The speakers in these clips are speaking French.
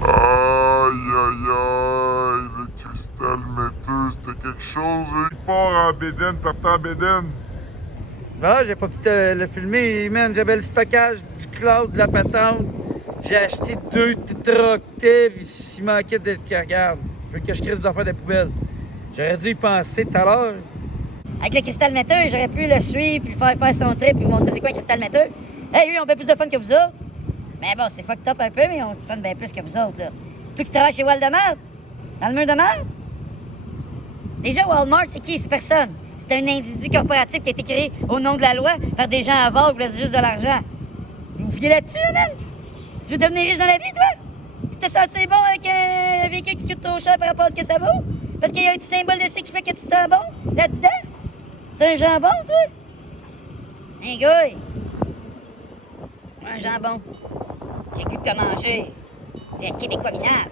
Aïe, aïe, aïe, le cristal méteux, c'était quelque chose. Il part en bédaine, partant en bédaine. Ah, j'ai pas pu le filmer, man. J'avais le stockage du cloud, de la patente. J'ai acheté 2 tétraoctets, puis s'il manquait de... Regarde, faut que je crisse des affaires de poubelle. J'aurais dû y penser tout à l'heure. Avec le cristal méteux, j'aurais pu le suivre, puis faire son trip, puis montrer c'est quoi un cristal méteux. Hey, oui, on fait plus de fun que vous autres. Mais bon, c'est fucked up un peu, mais on se fun bien plus que vous autres, là. Toi qui travailles chez Waldemar, dans le mur de mer. Déjà, Walmart, c'est qui? C'est personne. C'est un individu corporatif qui a été créé au nom de la loi par des gens aveugles, c'est juste de l'argent. Vous fiez là-dessus, man? Tu veux devenir riche dans la vie, toi? Tu te sens bon avec un véhicule qui coûte trop cher par rapport à ce que ça vaut? Parce qu'il y a un petit symbole de C qui fait que tu te sens bon là-dedans? T'es un jambon, toi? Un gars? Un jambon. J'ai le goût de te manger. C'est un Québécois minable.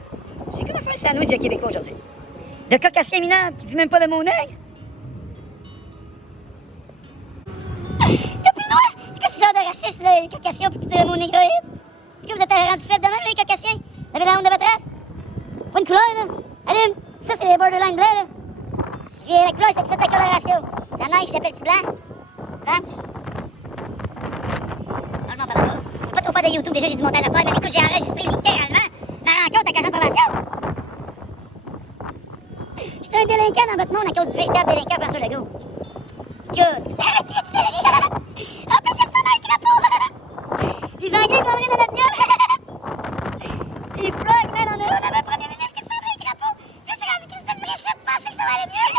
J'ai comment faire un sandwich de Québécois aujourd'hui? De cocassien minable qui dit même pas le mot nègre? T'as plus le droit! C'est quoi ce genre de racisme, là, les cocassiens, puis dire le mot négroïde? C'est que vous êtes rendu faible de même, les cocassiens? Vous avez la honte de votre race? Pas une couleur, là? Allume! Ça, c'est les borderline blancs, là. Si la couleur, c'est fait la coloration. La neige, je l'appelle-tu blanc? Hein? Non, je m'en parle pas. Faut pas trop faire de YouTube, déjà, j'ai du montage à faire. Mais écoute, j'ai enregistré littéralement ma rencontre avec l'agent de probation. J'étais un délinquant dans votre monde à cause du véritable délinquant François Legault. Écoute, le pied de céleri! En plus, il ressemble à un crapaud! Les Anglais vont venir dans notre gueule! Les frogs, man, on avait un premier ministre qui ressemble à un crapaud! Puis là, c'est rendu qu'il me fait une fléchette, pensez que ça va aller mieux!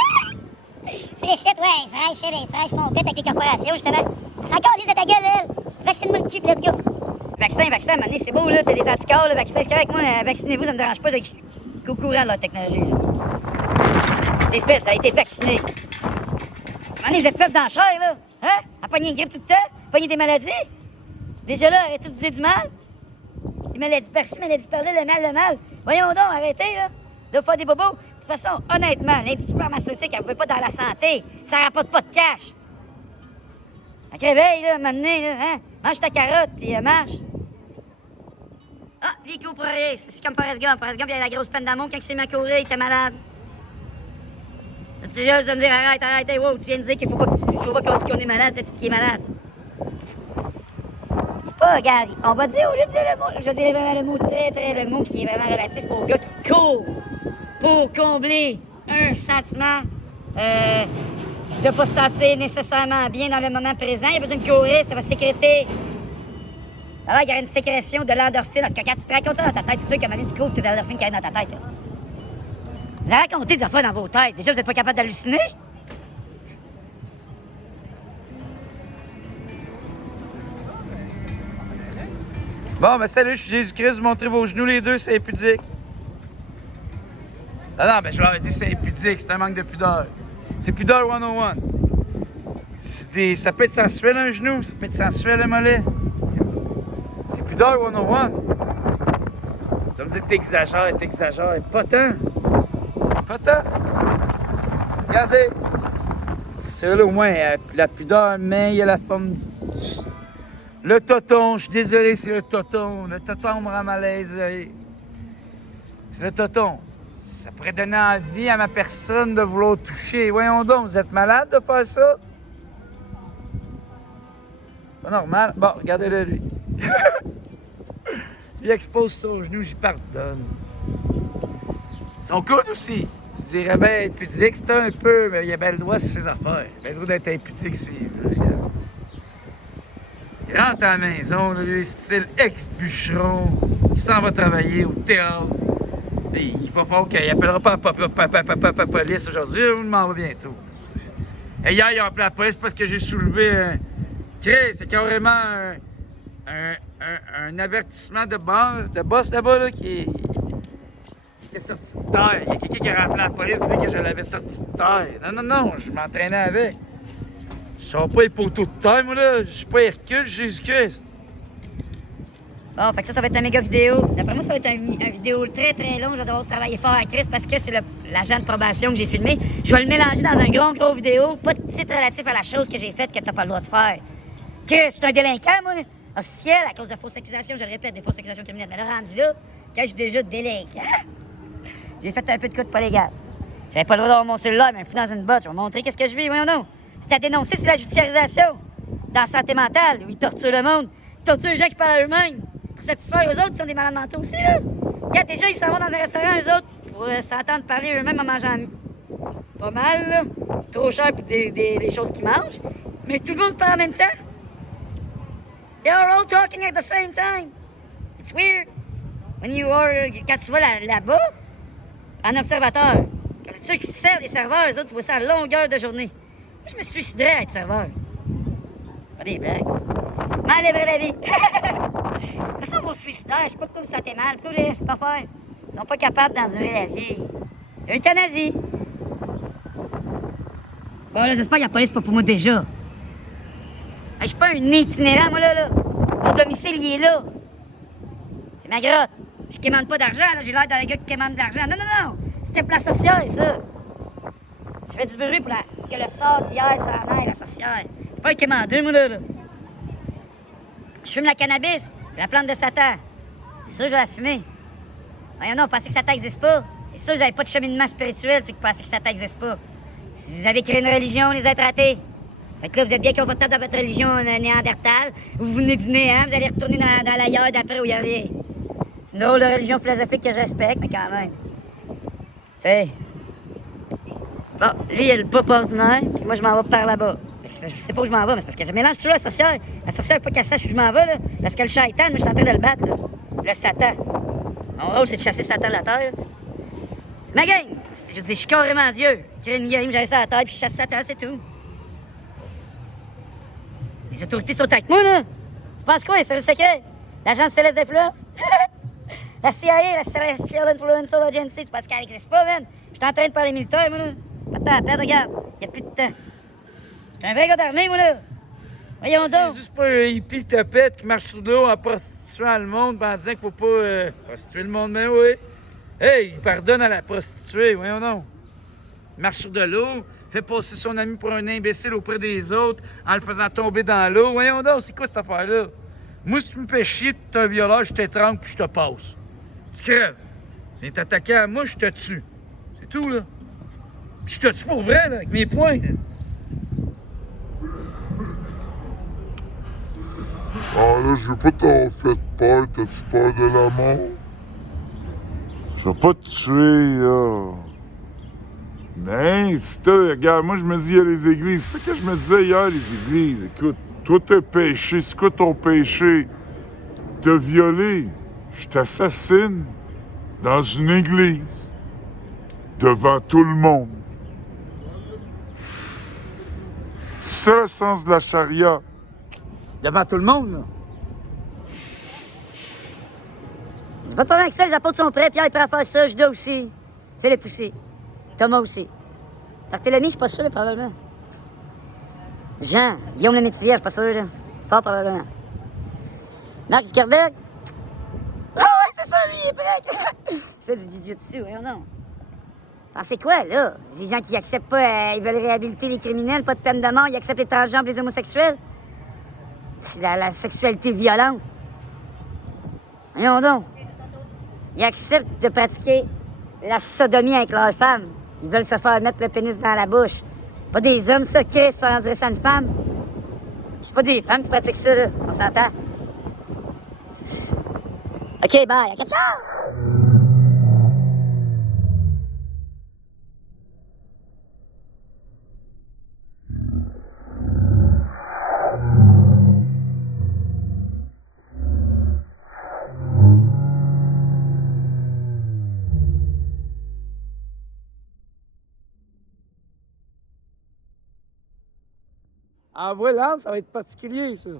Fléchette, ouais, fraîche, mon pète avec les corporations, justement. C'est encore lisse de ta gueule, elle! Vaccine-moi le cul, puis let's go! Vaccin, mané, c'est beau, là, t'as des anticorps, le vaccin, c'est correct, moi, vaccinez-vous, ça me dérange pas, qu'au courant de leur technologie, là. C'est fait, ça a été vacciné. Mané, vous êtes fait dans le chair, là, hein? À pogner une grippe tout le temps, pogner des maladies? Déjà là, arrêtez de vous dire du mal. Les maladies par-ci, maladies par-là, le mal. Voyons donc, arrêtez, là, de faire des bobos. De toute façon, honnêtement, l'industrie pharmaceutique, elle ne veut pas dans la santé. Ça rapporte pas de cash. Fait que réveille, là, maintenant, là, hein? Mange ta carotte, puis marche. Ah, lui, il court pour rien. C'est comme Forrest Gump. Forrest Gump, il a la grosse peine d'amour. Quand il s'est mis à courir, il était malade. Tu viens de me dire, arrête, hey, wow, tu viens de dire qu'il faut pas qu'on est malade, peut-être qu'il est malade. Pas, regarde, on va dire, au lieu de dire le mot, je vais dire le mot le mot qui est vraiment relatif au gars qui court pour combler un sentiment de pas se sentir nécessairement bien dans le moment présent. Il a besoin de courir, ça va sécréter. Alors, il y a une sécrétion de l'endorphine. En tout cas, quand tu te racontes ça dans ta tête, c'est sûr qu'à un moment donné, tu cours, tu as de l'endorphine qui arrive dans ta tête. Là. Vous avez raconté des affaires dans vos têtes. Déjà, vous n'êtes pas capable d'halluciner? Bon, ben salut, je suis Jésus-Christ, montrez vos genoux les deux, c'est impudique. Non, ben je leur ai dit c'est impudique, c'est un manque de pudeur. C'est pudeur 101. Ça peut être sensuel un genou, ça peut être sensuel un mollet. C'est pudeur 101. Ça me dit que t'exagères, pas tant. Pas tant. Regardez. C'est là au moins la pudeur, mais il y a la forme du... Le toton, je suis désolé, c'est le toton. Le toton me rend malaise. C'est le toton. Ça pourrait donner envie à ma personne de vouloir toucher. Voyons donc, vous êtes malade de faire ça? Pas normal. Bon, regardez-le, lui. Il expose son genou, j'y pardonne. Son coude aussi. Je dirais bien impudique, c'est un peu, mais il a bien le droit sur ses affaires. Il a bien le droit d'être impudique s'il veut. Il rentre à la maison, là, lui, style ex-bûcheron, qui s'en va travailler au théâtre. Et il va falloir qu'il appellera pas la police aujourd'hui, on m'en va bientôt. Et hier, il a appelé la police parce que j'ai soulevé un... C'est carrément un avertissement de boss là-bas là, qui est sorti de terre. Il y a quelqu'un qui a rappelé la police pour dire que je l'avais sorti de terre. Non, je m'entraînais avec. Je sors pas les poteaux de terre, moi, là. Je suis pas Hercule, Jésus-Christ. Bon, fait que ça va être un méga vidéo. D'après moi, ça va être un vidéo très long. Je vais devoir travailler fort à Chris parce que c'est l'agent de probation que j'ai filmé. Je vais le mélanger dans un gros vidéo. Pas de titre relatif à la chose que j'ai faite que t'as pas le droit de faire. Chris, je suis un délinquant, moi. Officiel, à cause de fausses accusations. Je le répète, des fausses accusations criminelles. Mais là, rendu là, quand je suis déjà délinquant. J'ai fait un peu de coup de pas légal. J'avais pas le droit d'avoir mon cellulaire, mais je suis dans une botte. Je vais vous montrer qu'est-ce que je vis, voyons donc. C'est à dénoncer, c'est la judiciarisation. Dans la santé mentale, où ils torturent le monde. Ils torturent les gens qui parlent à eux-mêmes. Pour satisfaire eux autres, ils sont des malades mentaux aussi, là. Regarde, déjà, ils s'en vont dans un restaurant, eux autres, pour s'entendre parler eux-mêmes en mangeant pas mal, là. Trop cher pour les choses qu'ils mangent. Mais tout le monde parle en même temps. They are all talking at the same time. It's weird. When you are, quand tu vas là-bas, en observateur, comme ceux qui servent les serveurs, eux autres, voient ça à longueur de journée. Moi, je me suiciderais à être serveur. Pas des blagues. M'enlèverais la vie. Mais ça, vos suicidaires, je sais pas pourquoi vous sentez mal, pourquoi vous les laissez pas faire. Ils sont pas capables d'endurer la vie. Euthanasie. Bon, là, j'espère que la police, c'est pas pour moi déjà. Hey, je suis pas un itinérant, moi, là. Mon domicile, il est là. C'est ma grotte. Je quémande pas d'argent, là. J'ai l'air d'un gars qui quémande de l'argent. Non, non, non. C'était pour la sociale, ça. Je fais du bruit pour que le sort d'hier s'en aille, la sociale. Je suis pas un quémandeur, moi, là. Je fume la cannabis. C'est la plante de Satan. C'est sûr que je vais la fumer. Voyons non, vous pensez que Satan n'existe pas? C'est sûr que vous n'avez pas de cheminement spirituel, ceux qui pensent que Satan n'existe pas. Si vous avez créé une religion, les êtes ratés. Fait que là, vous êtes bien confortable dans votre religion néandertale. Vous venez du néant, vous allez retourner dans l'ailleurs d'après où il y a rien. C'est une drôle de religion philosophique que je respecte, mais quand même. Tu sais. Bon, lui, il a le pop ordinaire, puis moi, je m'en vais par là-bas. Je sais pas où je m'en vais, mais c'est parce que je mélange toujours la sorcière. La sorcière, faut pas qu'elle sache où je m'en vais, là. Parce que le shaitan, moi, je suis en train de le battre, là. Le Satan. Mon rôle, c'est de chasser Satan de la terre. Ma gang! Je veux dire, je suis carrément Dieu. J'ai une game, j'arrive sur la terre, puis je chasse Satan, c'est tout. Les autorités sont avec moi, là. Tu penses quoi, c'est le secret? L'agence céleste d'influence? La CIA, la Celestial Influential Agency, tu penses qu'elle n'existe pas, man? Je suis en train de parler militaire, moi, là. Pas de temps à perdre, regarde. Il n'y a plus de temps. Je suis un vrai gars d'armée, moi, là. Voyons donc. C'est juste pas un hippie tapette qui marche sur l'eau en prostituant le monde en disant qu'il faut pas prostituer le monde, mais oui. Hey, il pardonne à la prostituée, voyons donc. Il marche sur de l'eau, fait passer son ami pour un imbécile auprès des autres en le faisant tomber dans l'eau. Voyons donc, c'est quoi cette affaire-là? Moi, si tu me fais chier, tu es un violeur, je t'étrangle puis je te passe. Tu crèves. Si tu viens t'attaquer à moi, je te tue. C'est tout, là. Puis je te tue pour vrai, là, avec mes poings. Là. Ah là, je veux pas t'avoir fait peur. T'as-tu peur de la mort? Je vais pas te tuer, là. Mais, regarde, moi je me dis, il y a les églises. C'est ce que je me disais hier, les églises. Écoute, toi t'as péché. C'est quoi ton péché? T'as violé. Je t'assassine dans une église. Devant tout le monde. C'est ça le sens de la charia. Devant tout le monde, là. J'ai pas de problème avec ça, les apôtres sont prêts, Pierre est prêt à faire ça, Judas aussi. Philippe aussi. Thomas aussi. Barthélemy, je suis pas sûr, probablement. Jean, Guillaume le Métivier, je suis pas sûr, là. Fort probablement. Marc Zuckerberg. Ah ouais, c'est ça, lui, il est prêt! Il fait du jiu-jitsu, voyons non. Pensez quoi, là? Des gens qui acceptent pas, ils veulent réhabiliter les criminels, pas de peine de mort, ils acceptent les transgenres, les homosexuels. C'est la sexualité violente. Voyons donc. Ils acceptent de pratiquer la sodomie avec leurs femmes. Ils veulent se faire mettre le pénis dans la bouche. Pas des hommes, ça, qui se faire endurer ça à une femme. C'est pas des femmes qui pratiquent ça, là. On s'entend. OK, bye. OK, ciao! En vrai, l'âme, ça va être particulier, ça. Là,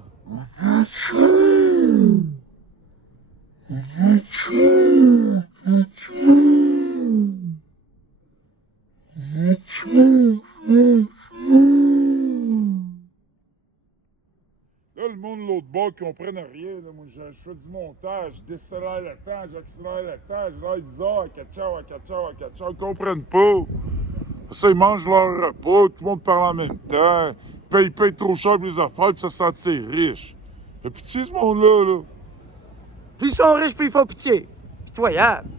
le monde de l'autre bord qui comprenne rien. Là. Moi, je fais du montage, je décélère le temps, j'accélère le temps, je l'air bizarre, akachao, ils comprennent pas. Ça, ils mangent leur repas, tout le monde parle en même temps. Ils payent trop cher pour les affaires, puis ça se sentir riche. Fait pitié, ce monde-là, là. Puis ils sont riches, puis ils font pitié. Pitoyable.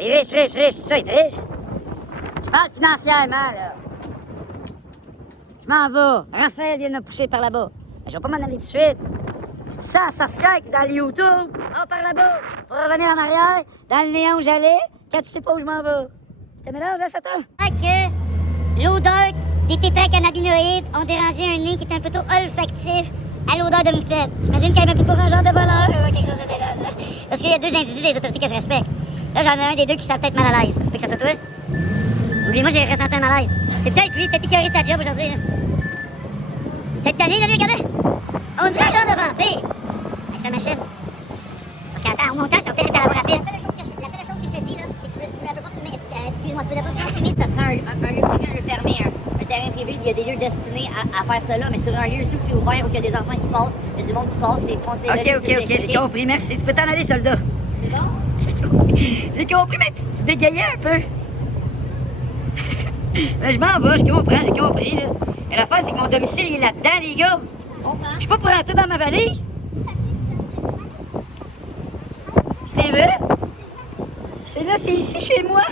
Il est riche, ça, il est riche. Je parle financièrement, là. Je m'en vais. Raphaël vient de me pousser par là-bas. Mais je vais pas m'en aller tout de suite. Je dis ça à sorcière qui est dans le YouTube. On par là-bas. Pour revenir en arrière, dans le néon où j'allais, quand tu sais pas où je m'en vais. Tu te mélanges, là, Satan? Que l'odeur des tétracannabinoïdes ont dérangé un nez qui est un peu trop olfactif à l'odeur de moufette. J'imagine qu'elle m'a pris pour un genre de voleur ou quelque chose de dérangeant. Parce qu'il y a deux individus des autorités que je respecte. Là, j'en ai un des deux qui sent peut-être mal à l'aise. Ça se peut que ça soit toi? Oublie-moi, j'ai ressenti un malaise. C'est peut-être lui, peut-être écœuré de sa job aujourd'hui. Là. Peut-être tanné, là, lui, regardez. On dirait un genre de vampire. Avec sa machine. Parce qu'attends, au montage, ça va peut-être être à la voie rapide. La seule chose que je te dis, là, c'est que tu ne peux pas fumer. Excuse-moi, tu ne peux pas fumer, ça te prend un lieu privé, un lieu fermé, un terrain privé. Il y a des lieux destinés à faire cela, mais sur un lieu aussi où c'est ouvert, où il y a des enfants qui passent, il y a du monde qui passe, c'est conseillé. Ok, j'ai compris, merci. Tu peux t'en aller, soldat. C'est bon? J'ai compris, mais tu bégayais un peu. Mais je m'en vais, je comprends, j'ai compris. Là. Mais l'affaire, c'est que mon domicile il est là-dedans, les gars. Je suis pas pour rentrer dans ma valise. C'est vrai? C'est là, c'est ici chez moi.